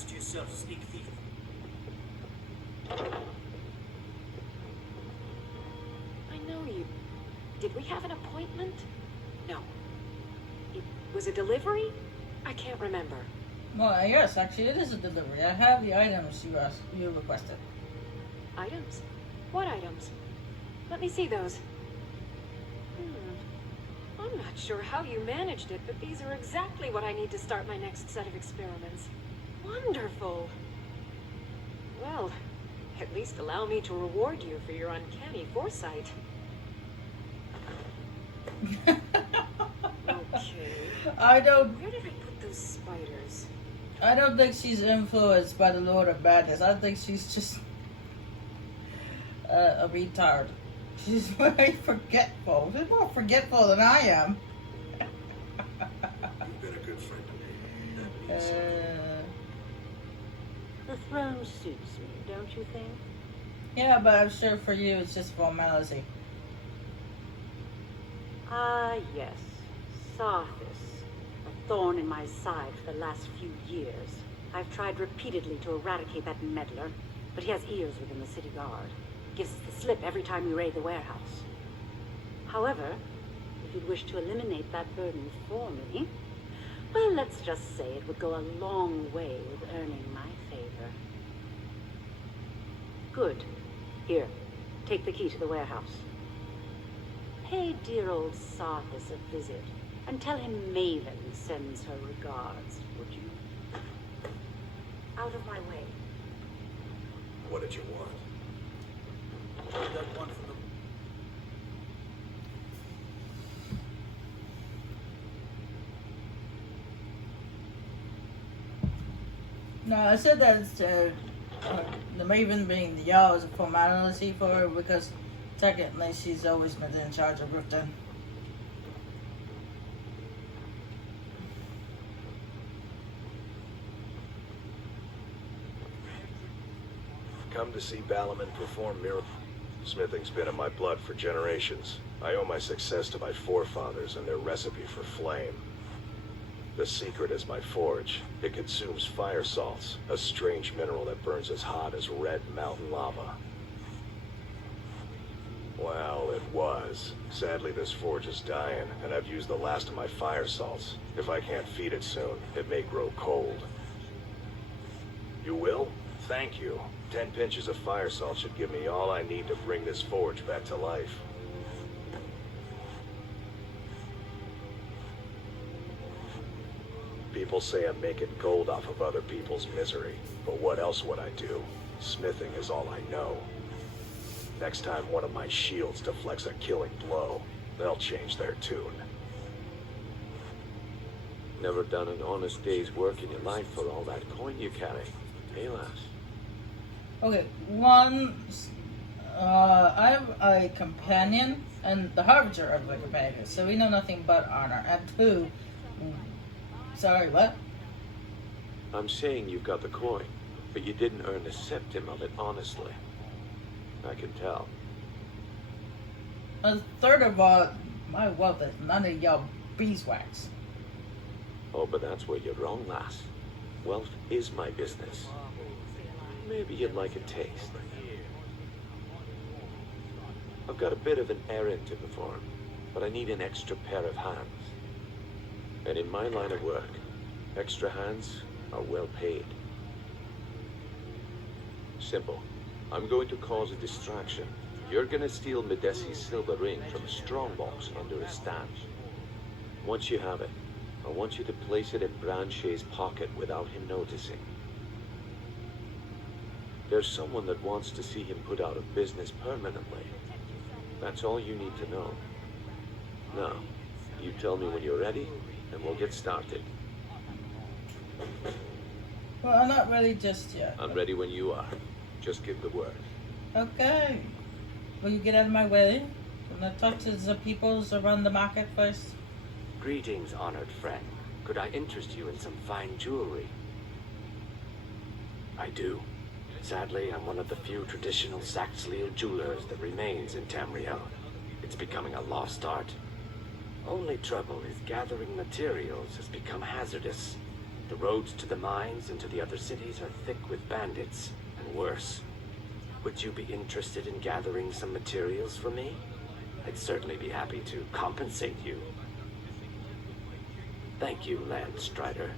hands to yourself, sneak thief. I know you. Did we have an appointment? No. It was a delivery? I can't remember. Well, yes, actually, it is a delivery. I have the items you requested. Items? What items? Let me see those. I'm not sure how you managed it, but these are exactly what I need to start my next set of experiments. Wonderful. Well, at least allow me to reward you for your uncanny foresight. Okay. I don't. Where did I put those spiders? I don't think she's influenced by the Lord of Madness. I think she's just a retard. She's very forgetful. She's more forgetful than I am. You've been a good friend to me. That means The throne suits me, don't you think? Yeah, but I'm sure for you it's just formality. Ah, yes. Sarthis. A thorn in my side for the last few years. I've tried repeatedly to eradicate that meddler, but he has ears within the city guard. Gives us the slip every time we raid the warehouse. However, if you'd wish to eliminate that burden for me, well, let's just say it would go a long way with earning my favor. Good. Here, take the key to the warehouse. Pay dear old Sarthis a visit, and tell him Maven sends her regards, would you? Out of my way. what did you want? That one from the... No, I said that the Maven being the Jarl is a formality for her because technically she's always been in charge of Riften. Come to see Balaman perform miracles. Smithing's been in my blood for generations. I owe my success to my forefathers and their recipe for flame. The secret is my forge. It consumes fire salts, a strange mineral that burns as hot as red mountain lava. Well, it was. Sadly, this forge is dying, and I've used the last of my fire salts. If I can't feed it soon, it may grow cold. You will? Thank you. 10 pinches of fire salt should give me all I need to bring this forge back to life. People say I'm making gold off of other people's misery, but what else would I do? Smithing is all I know. Next time one of my shields deflects a killing blow, they'll change their tune. Never done an honest day's work in your life for all that coin you carry. Hey, lass. Okay, one, I have a companion, and the Harbinger of the companion, so we know nothing but honor. And two, sorry, what? I'm saying you got the coin, but you didn't earn a septim of it honestly. I can tell. And third of all, my wealth is none of y'all beeswax. Oh, but that's where you're wrong, lass. Wealth is my business. Maybe you'd like a taste. I've got a bit of an errand to perform, but I need an extra pair of hands. And in my line of work, extra hands are well paid. Simple. I'm going to cause a distraction. You're gonna steal Medesi's silver ring from a strongbox under his stand. Once you have it, I want you to place it in Branche's pocket without him noticing. There's someone that wants to see him put out of business permanently. That's all you need to know. Now, you tell me when you're ready, and we'll get started. Well, I'm not ready just yet. I'm ready when you are. Just give the word. Okay. Will you get out of my way? Can I talk to the peoples around the market first? Greetings, honored friend. Could I interest you in some fine jewelry? I do. Sadly, I'm one of the few traditional Saxhleel jewelers that remains in Tamriel. It's becoming a lost art. Only trouble is gathering materials has become hazardous. The roads to the mines and to the other cities are thick with bandits, and worse. Would you be interested in gathering some materials for me? I'd certainly be happy to compensate you. Thank you, Landstrider.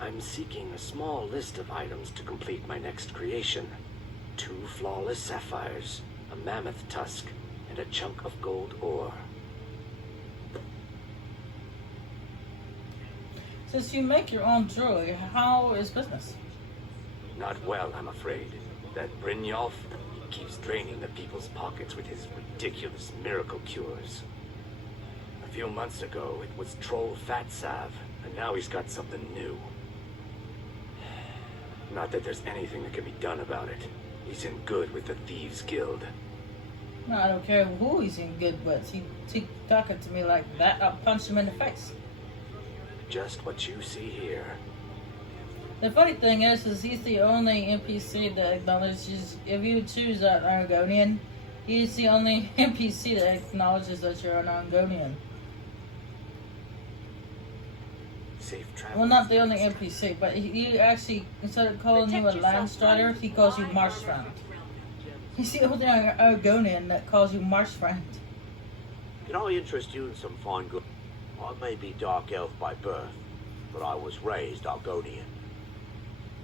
I'm seeking a small list of items to complete my next creation. 2 flawless sapphires, a mammoth tusk, and a chunk of gold ore. Since you make your own jewelry, how is business? Not well, I'm afraid. That Brynjolf, he keeps draining the people's pockets with his ridiculous miracle cures. A few months ago, it was Troll Fat Salve, and now he's got something new. Not that there's anything that can be done about it. He's in good with the Thieves Guild. No, I don't care who he's in good with. He talking to me like that, I'll punch him in the face. Just what you see here. The funny thing is he's the only NPC that acknowledges, if you choose an Argonian, he's the only NPC that acknowledges that you're an Argonian. Safe travel. Well, not the only NPC, but he actually, instead of calling you a Landstrider, he calls you Marshfriend. He's the only Argonian that calls you Marshfriend. Can I interest you in some fine good? I may be Dark Elf by birth, but I was raised Argonian.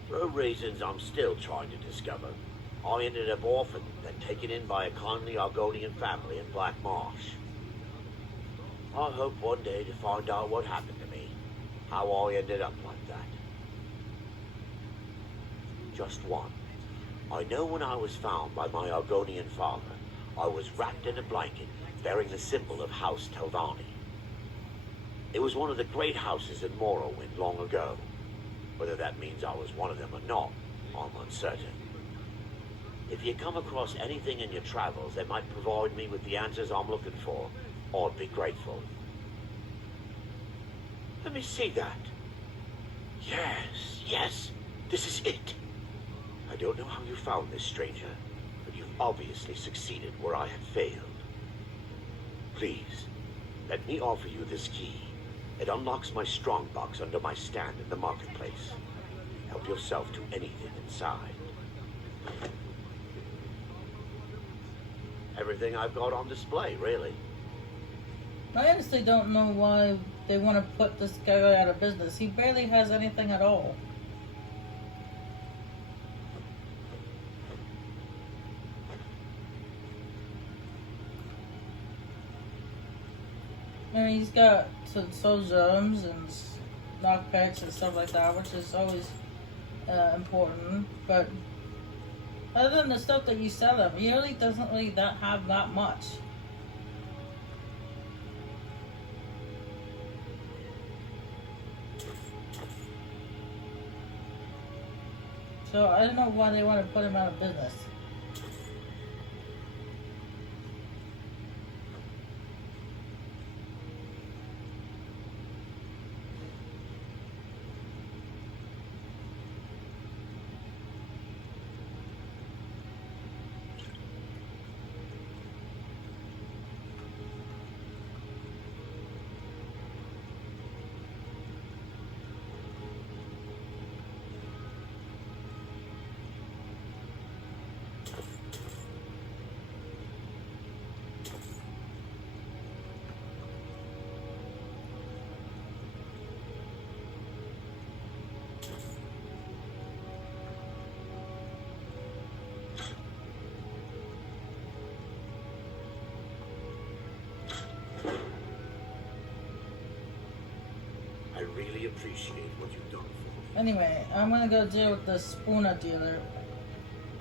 For reasons I'm still trying to discover, I ended up orphaned, then taken in by a kindly Argonian family in Black Marsh. I hope one day to find out what happened to me, how I ended up like that. Just one. I know when I was found by my Argonian father, I was wrapped in a blanket bearing the symbol of House Teldani. It was one of the great houses in Morrowind long ago. Whether that means I was one of them or not, I'm uncertain. If you come across anything in your travels that might provide me with the answers I'm looking for, I'd be grateful. Let me see that. Yes, this is it. I don't know how you found this, stranger, but you've obviously succeeded where I have failed. Please, let me offer you this key. It unlocks my strongbox under my stand in the marketplace. Help yourself to anything inside. Everything I've got on display, really. I honestly don't know why they want to put this guy out of business. He barely has anything at all. I mean, he's got soul gems and knockbacks and stuff like that, which is always important. But other than the stuff that you sell him, he really doesn't really have that much. So I don't know why they want to put him out of business. I really appreciate what you've done for me. Anyway, I'm gonna go deal with the Spooner dealer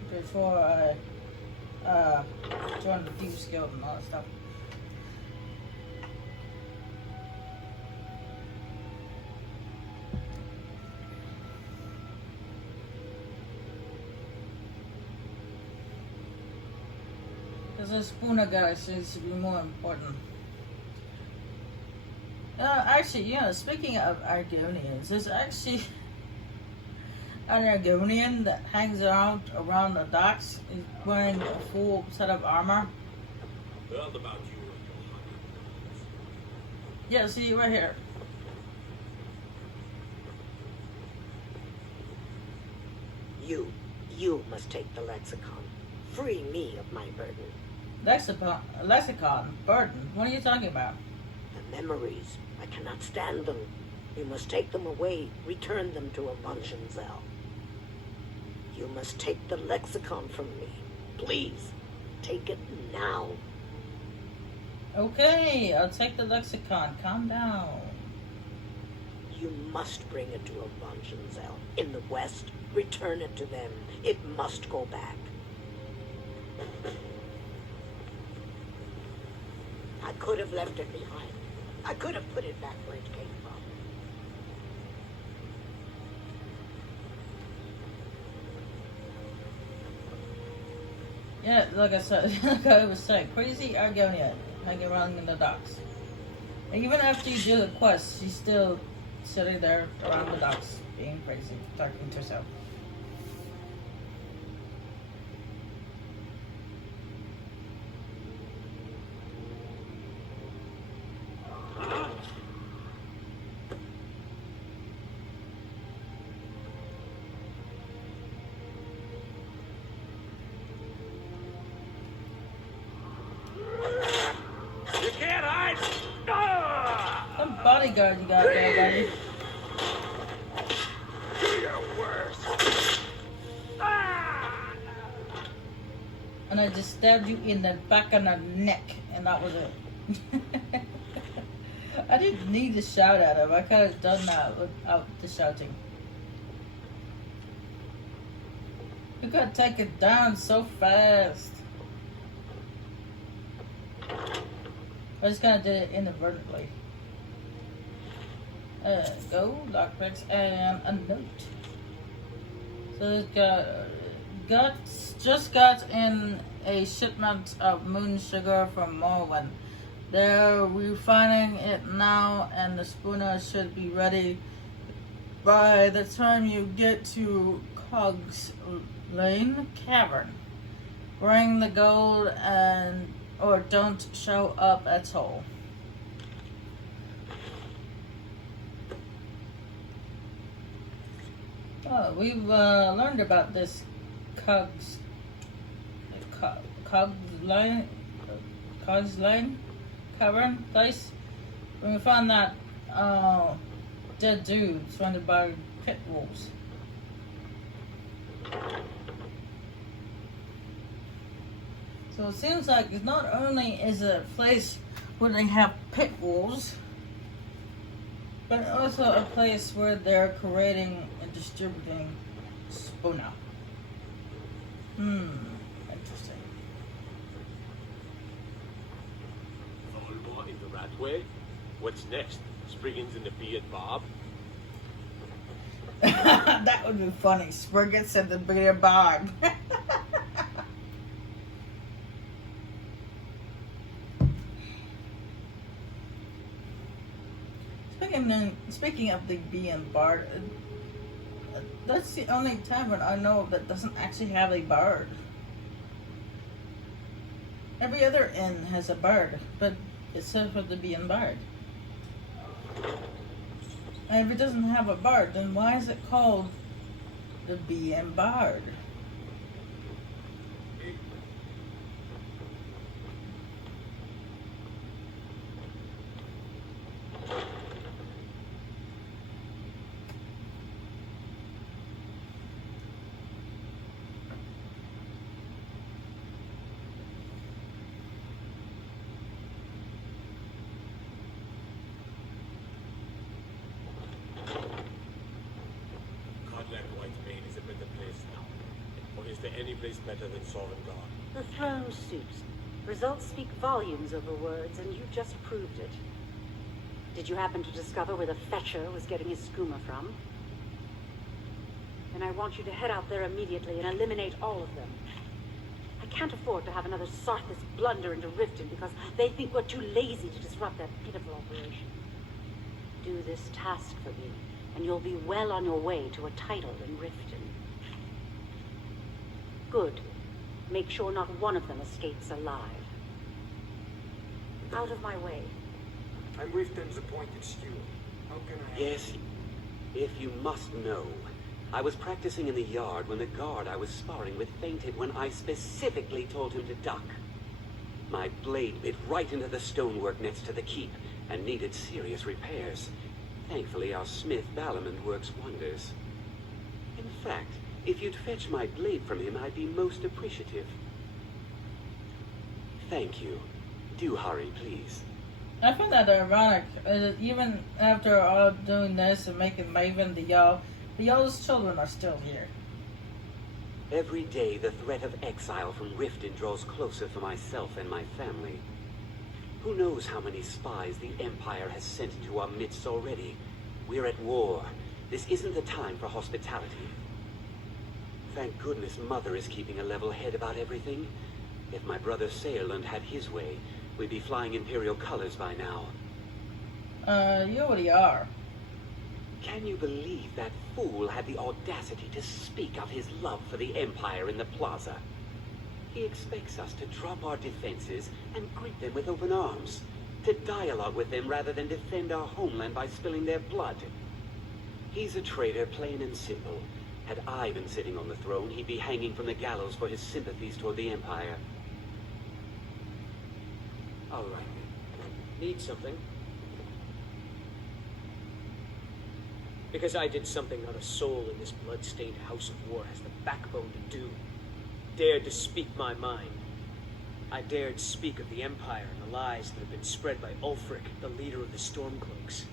before I join the Thieves Guild and all that stuff. Because the Spooner guy seems to be more important. Actually, speaking of Argonians, there's actually an Argonian that hangs out around the docks. He's wearing a full set of armor. Well, about you and your 100 Yeah, see, right here. You must take the lexicon. Free me of my burden. Lexicon? Burden? What are you talking about? The memories. I cannot stand them. You must take them away. Return them to a Bunchenzell. You must take the lexicon from me. Please. Take it now. Okay, I'll take the lexicon. Calm down. You must bring it to a Bunchenzell in the west. Return it to them. It must go back. I could have left it behind. I could have put it back where it came from. Yeah, like I said, like I was saying, crazy Argonia hanging around in the docks. And even after you do the quest, she's still sitting there around the docks, being crazy, talking to herself. You can't hide! Ah! Some bodyguard you got there, buddy. Do your worst! Ah! And I just stabbed you in the back of the neck, and that was it. I didn't need to shout at him. I could have done that without the shouting. You gotta take it down so fast. I just kind of did it inadvertently. Go, lockpicks, and a note. So it's just got in a shipment of moon sugar from Morwen. They're refining it now, and the schooner should be ready by the time you get to Cog's Lane Cavern. Bring the gold or don't show up at all. Oh, we've learned about this Cog's Lane Cavern place. When we found that dead dude surrounded by pit wolves. So it seems like it's not only is it a place where they have pit wolves, but also a place where they're creating and distributing spuna. Interesting. Volmar in the Ratway? What's next? Spriggins in the Bee and Bob? That would be funny. Spriggins and the Bee and Bob. Speaking of the Bee and Bard, that's the only tavern I know of that doesn't actually have a bard. Every other inn has a bard, but except for the Bee and Bard. And if it doesn't have a bard, then why is it called the Bee and Bard? Any place better than Sovngarde? The throne suits. Results speak volumes over words, and you just proved it. Did you happen to discover where the Fetcher was getting his skooma from? Then I want you to head out there immediately and eliminate all of them. I can't afford to have another Sarthis blunder into Riften because they think we're too lazy to disrupt that pitiful operation. Do this task for me, and you'll be well on your way to a title in Riften. Good. Make sure not one of them escapes alive. Out of my way. I'm Riften's appointed steward. How can I... Yes, if you must know, I was practicing in the yard when the guard I was sparring with fainted when I specifically told him to duck. My blade bit right into the stonework next to the keep and needed serious repairs. Thankfully, our smith Ballamond works wonders. In fact, if you'd fetch my blade from him, I'd be most appreciative. Thank you. Do hurry, please. I find that ironic. Even after all doing this and making Maven the oldest children are still here. Every day, the threat of exile from Riften draws closer for myself and my family. Who knows how many spies the Empire has sent into our midst already? We're at war. This isn't the time for hospitality. Thank goodness Mother is keeping a level head about everything. If my brother Saerlund had his way, we'd be flying Imperial colors by now. You already are. Can you believe that fool had the audacity to speak of his love for the Empire in the plaza? He expects us to drop our defenses and greet them with open arms, to dialogue with them rather than defend our homeland by spilling their blood. He's a traitor, plain and simple. Had I been sitting on the throne, he'd be hanging from the gallows for his sympathies toward the Empire. All right. Need something? Because I did something not a soul in this blood-stained house of war has the backbone to do. Dared to speak my mind. I dared speak of the Empire and the lies that have been spread by Ulfric, the leader of the Stormcloaks.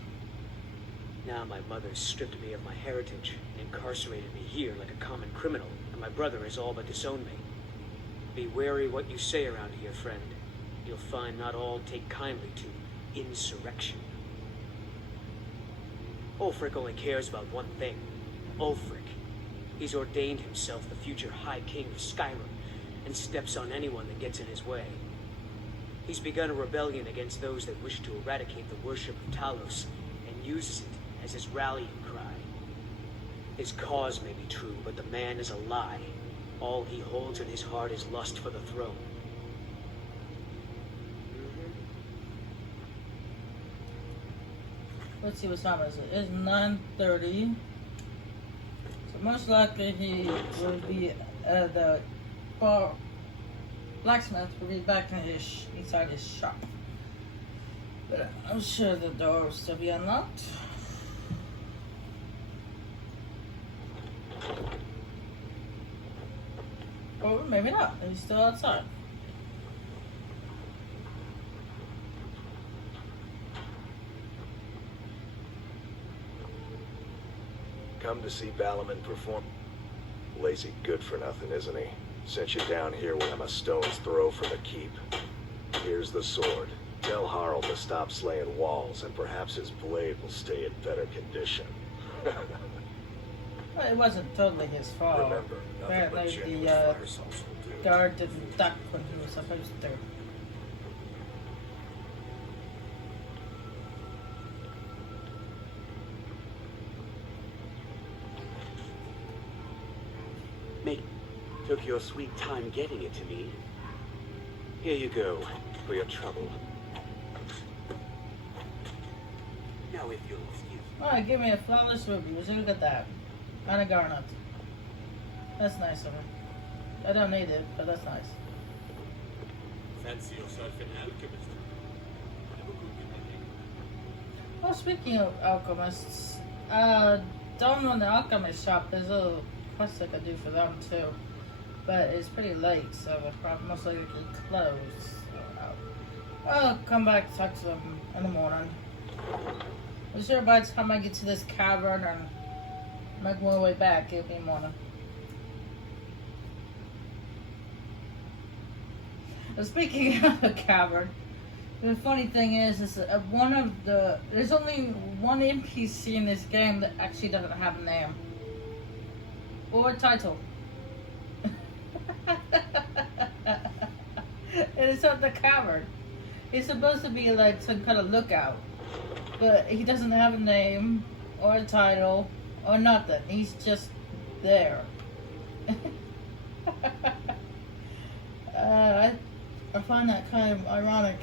Now my mother stripped me of my heritage and incarcerated me here like a common criminal, and my brother has all but disowned me. Be wary what you say around here, friend. You'll find not all take kindly to insurrection. Ulfric only cares about one thing. Ulfric. He's ordained himself the future High King of Skyrim, and steps on anyone that gets in his way. He's begun a rebellion against those that wish to eradicate the worship of Talos, and uses it as his rallying cry. His cause may be true, but the man is a lie. All he holds in his heart is lust for the throne. Let's see what time is it. It's 9:30. So most likely he will be at the bar. Blacksmith will be back in inside his shop. But I'm sure the door will still be unlocked. Or maybe not. He's still outside. Come to see Ballamond perform. Lazy good for nothing, isn't he? Sent you down here when I'm a stone's throw from the keep. Here's the sword. Tell Harald to stop slaying walls, and perhaps his blade will stay in better condition. Well, it wasn't totally his fault. Remember, nothing but Apparently genuine the fire salts will do. guard didn't duck when he was supposed to. Took your sweet time getting it to me. Here you go, for your trouble. Now if you'll excuse me. Alright, give me a flawless ruby. Would you look at that? And a garnet. That's nice of her. I don't need it, but that's nice. Fancy yourself an alchemist. Have a good companion. Well, speaking of alchemists, down on the alchemist shop, there's a little quest I could do for them too. But it's pretty late, so they're probably most likely closed. So I'll come back to talk to them in the morning. I'm sure by the time I get to this cavern and make my way back, it'll be morning. But speaking of the cavern, the funny thing is there's only one NPC in this game that actually doesn't have a name or a title. And it's at the cavern. He's supposed to be like some kind of lookout, but he doesn't have a name or a title or nothing. He's just there. I find that kind of ironic.